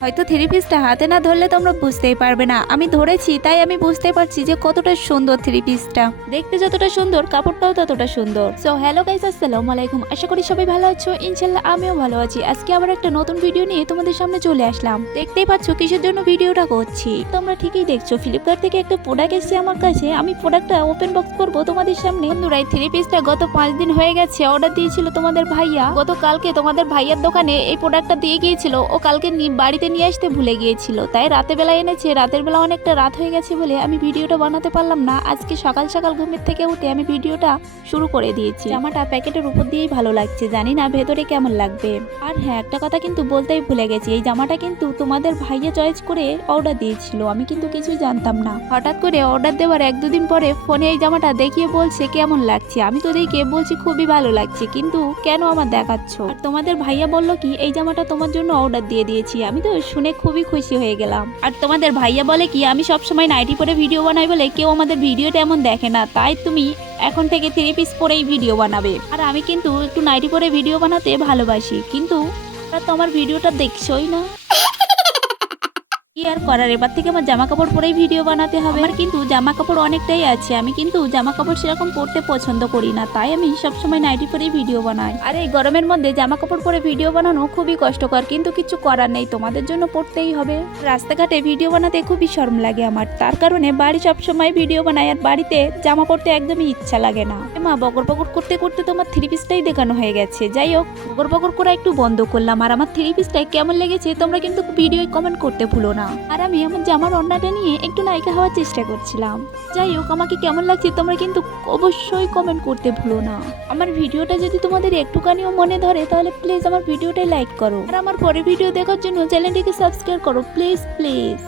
হয়তো থ্রি পিসটা হাতে না ধরলে তোমরা বুঝতেই পারবে না, আমি ধরেছি তাই আমি বুঝতে পারছি যে কতটা সুন্দর থ্রি পিসটা। দেখতে যতটা সুন্দর কাপড়টাও ততটা সুন্দর। সো হ্যালো গাইস, আসসালামু আলাইকুম। আশা করি সবাই ভালো আছো, ইনশাল্লাহ আমিও ভালো আছি। আজকে আবার একটা নতুন ভিডিও নিয়ে তোমাদের সামনে চলে আসলাম। দেখতেই পাচ্ছ কিসের জন্য ভিডিওটা করছি, তোমরা ঠিকই দেখছো। ফ্লিপকার্ট থেকে একটা প্রোডাক্ট এসেছে আমার কাছে, আমি প্রোডাক্টটা ওপেন বক্স করবো তোমাদের সামনে। বন্ধুরা, এই থ্রি পিসটা গত 5 দিন হয়ে গেছে অর্ডার দিয়েছিল তোমাদের ভাইয়া। গতকালকে তোমাদের ভাইয়ার দোকানে এই প্রোডাক্টটা দিয়ে গিয়েছিল, ও কালকে বাড়িতে নিয়ে আসতে ভুলে গিয়েছিল, তাই রাতে বেলা এনেছে। রাতের বেলা অনেকটা রাত হয়ে গেছে বলে আমি ভিডিওটা বানাতে পারলাম না। আজকে সকাল সকাল ঘুমের থেকে উঠে আমি ভিডিওটা শুরু করে দিয়েছি। জামাটা প্যাকেটের উপর দিয়েই ভালো লাগছে, জানি না ভেতরে কেমন লাগবে। আর হ্যাঁ, একটা কথা কিন্তু বলতেই ভুলে গেছি, এই জামাটা কিন্তু তোমাদের ভাইয়া চয়েস করে অর্ডার দিয়েছিল, আমি কিন্তু কিছুই জানতাম না। হঠাৎ করে অর্ডার দেওয়ার 1-2 দিন পরে ফোনে এই জামাটা দেখিয়ে বলছে কেমন লাগছে। আমি তো দেখে বলছি খুবই ভালো লাগছে, কিন্তু কেন আমার দেখাচ্ছ? আর তোমাদের ভাইয়া বলল কি এই জামাটা তোমার জন্য অর্ডার দিয়ে দিয়েছি। আমি তো শুনে খুবই খুশি হয়ে গেলাম। আর তোমাদের ভাইয়া বলে কি আমি সবসময় নাইটি পরে ভিডিও বানাই বলে কেউ আমাদের ভিডিওটা এমন দেখে না, তাই তুমি এখন থেকে থ্রি পিস পরেই ভিডিও বানাবে। আর আমি কিন্তু একটু নাইটি পরে ভিডিও বানাতে ভালোবাসি, কিন্তু তোমরা তো আমার ভিডিওটা দেখছোই না। কি আর করার, এবার থেকে আমার জামা কাপড় পরেই ভিডিও বানাতে হবে। আমার কিন্তু জামা কাপড় অনেকটাই আছে, আমি কিন্তু জামা কাপড় সেরকম পরতে পছন্দ করি না, তাই আমি সবসময় নাইটি পরেই ভিডিও বানাই। আর এই গরমের মধ্যে জামা কাপড় পরে ভিডিও বানানো খুবই কষ্টকর, কিন্তু কিছু করার নেই, তোমাদের জন্য পড়তেই হবে। রাস্তাঘাটে ভিডিও বানাতে খুবই শরম লাগে আমার, তার কারণে বাড়ি সবসময় ভিডিও বানাই। আর বাড়িতে জামা পরতে একদমই ইচ্ছা লাগে না। মা বকর বকর করতে করতে তোমার থ্রি পিসটাই দেখানো হয়ে গেছে। যাই হোক, বকর বকর করা একটু বন্ধ করলাম। আর আমার থ্রি পিসটাই কেমন লেগেছে তোমরা কিন্তু ভিডিও কমেন্ট করতে ভুলো না। আর আমি আমার জামার ওড়নাটা নিয়ে একটু নায়িকা হওয়ার চেষ্টা করছিলাম। যাই হোক, আমাকে কেমন লাগছে তোমরা কিন্তু অবশ্যই কমেন্ট করতে ভুলো না। আমার ভিডিওটা যদি তোমাদের একটুখানিও মনে ধরে তাহলে প্লিজ আমার ভিডিওটাই লাইক করো। আর আমার পরের ভিডিও দেখার জন্য চ্যানেলটিকে সাবস্ক্রাইব করো প্লিজ প্লিজ।